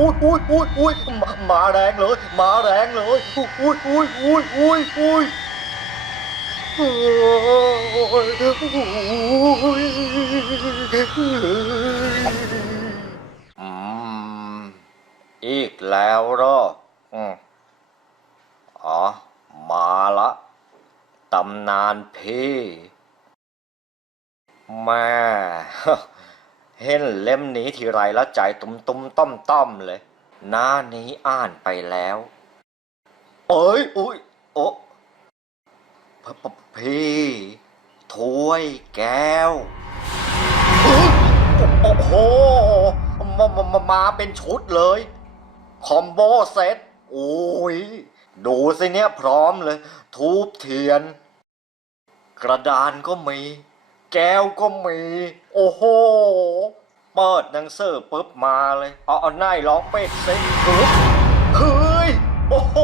อุ้ยอุ้ยอุ้ยอุ้ยมามาแรงเลย มาแรงเลยอุ้ยอุ้ยอุ้ยอุ้ยอุ้ยอุ้ยโอ้ยโอ้ยอืมอีกแล้วเหรออืมอ๋อ มาละตำนานพี่แม่ เห็นเล่มนี้ทีไรแล้วใจตุ้มตุ้มต้อมต้อมเลย หน้านี้อ่านไปแล้ว เอ้ยอุ้ยโอ้พพพี่ถ้วยแก้ว โอ้โหมามามาเป็นชุดเลย คอมโบเซตโอ้ย ดูสิเนี่ยพร้อมเลย ทูบเทียน กระดานก็มี แก้วก็มี โอ้โห เปิดหนังสือปุ๊บมาเลย เอาเอาหน้าร้องเป็ดเซ็ตปุ๊บเฮ้ย โอ้โห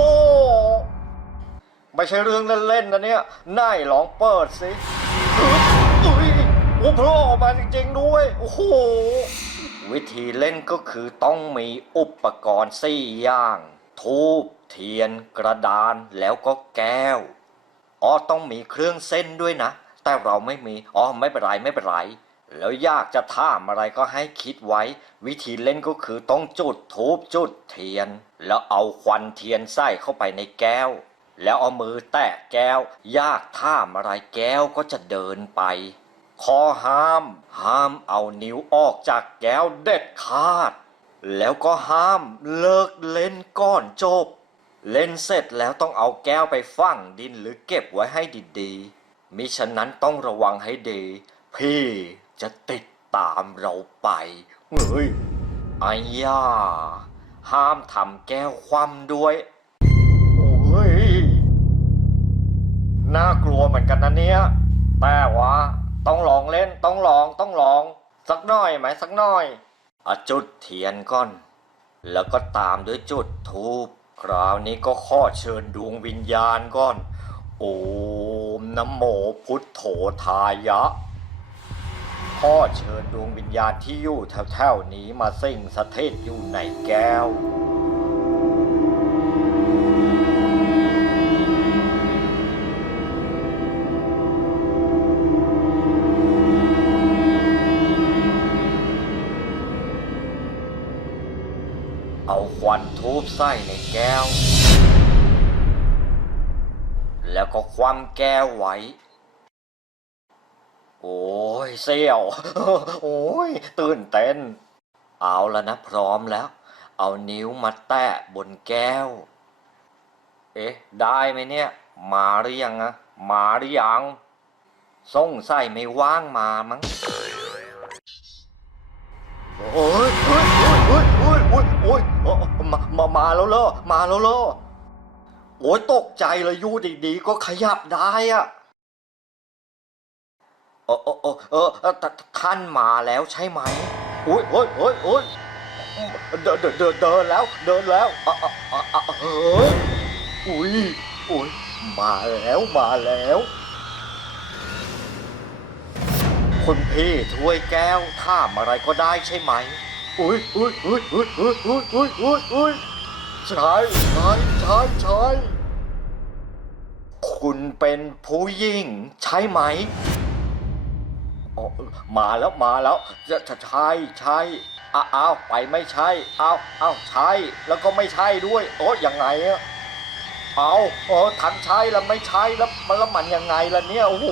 ไม่ใช่เรื่องเล่นๆนะเนี่ยหน้าร้องเปิดสิปึ๊บอุ้ยโอ้โผล่ออกมาจริงๆด้วย โอ้โห วิธีเล่นก็คือต้องมีอุปกรณ์สี่อย่าง ทูบเทียนกระดานแล้วก็แก้วอ๋อต้องมีเครื่องเส้นด้วยนะ แต่เราไม่มี อ๋อไม่เป็นไรไม่เป็นไร แล้วอยากจะถามอะไรก็ให้คิดไว้ วิธีเล่นก็คือต้องจุดทูบจุดเทียน แล้วเอาควันเทียนใส่เข้าไปในแก้ว แล้วเอามือแตะแก้ว ยากท่ามอะไรแก้วก็จะเดินไปขอห้าม ห้ามเอานิ้วออกจากแก้วเด็ดขาด แล้วก็ห้ามเลิกเล่นก่อนจบ เล่นเสร็จแล้วต้องเอาแก้วไปฝังดินหรือเก็บไว้ให้ดีๆมิฉะนั้นต้องระวังให้ดี พี่ จะติดตามเราไป เฮ้ยไอ้ย่า ห้ามทำแก้วคว่ำด้วย โอ้ย น่ากลัวเหมือนกันนะเนี่ย แต่ว่าต้องลองเล่น ต้องลอง ต้องลอง สักหน่อยไหมสักหน่อยอจุดเทียนก่อน แล้วก็ตามด้วยจุดทูบคราวนี้ก็ข้อเชิญดวงวิญญาณก่อน โอมนโมพุทโธทายะ ข้อเชิญดวงวิญญาณที่อยู่แถวๆนี้มาสิ่งสถิตอยู่ในแก้ว เอาควันทูบใส่ในแก้ว แล้วก็คว่ำแก้วไว้ โอ้ยเซี่ยว โอ้ยตื่นเต้น เอาแล้วนะพร้อมแล้ว เอานิ้วมาแตะบนแก้ว เอ๊ะ ได้ไหมเนี่ย มาหรือยังอะมาหรือยังส่งใส่ไม่ว่างมามั้งโอ้ยโอ้ยโอ้ยโอ้ยโอ้ยโอ้ยโอ้ยมามามาแล้วเหรอมาแล้วเหรอโอ้ยตกใจเลยอยู่ดีๆก็ขยับได้อะ ออเออเออเออท่านมาแล้วใช่ไหมโอ้ยโอ้ยโอ้ยโอ้ยเดินเดินเดินเดินแล้ว เดินแล้วอะอะอะอะเฮ้ยอุ้ยอุ้ยมาแล้วมาแล้วคุณพี่ถ้วยแก้วถามอะไรก็ได้ใช่ไหมอุ้ยอุ้ยอุ้ยอุ้ยอุ้ยอุ้ยอุ้ยอุ้ยอุ้ยใช่ใช่ใช่ใช่คุณเป็นผู้หญิงใช่ไหม มาแล้วมาแล้วจะใช่ใช่อ้าวอ้าไปไม่ใช่อ้าวอ้าวใช่แล้วก็ไม่ใช่ด้วยโอ้ยังไงอะเอาเออทั้งใช่แล้วไม่ใช่แล้วมันล้วมันยังไงล่ะเนี่ยโอ้โห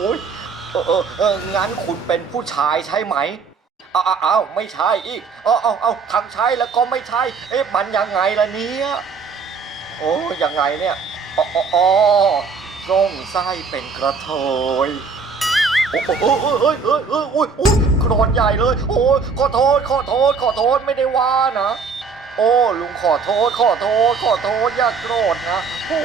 เออเออเอองั้นคุณเป็นผู้ชายใช่ไหมอ้าวอ้าวอ้าไม่ใช่อีกอ้าวอ้าวอ้าทางใช่แล้วก็ไม่ใช่ เอ๊ะมันยังไงล่ะเนี่ยโอ้ยังไงเนี่ยอ๋ออ๋ออ๋อส่งไส้เป็นกระเทย โอ้โหโอ้ยโอ้ยโอ้ยโอ้ยโอ้ยโอ้ยโกรธใหญ่เลย โอ้ยขอโทษขอโทษขอโทษไม่ได้ว่านะ โอ้ลุงขอโทษขอโทษขอโทษอย่าโกรธนะ โอ้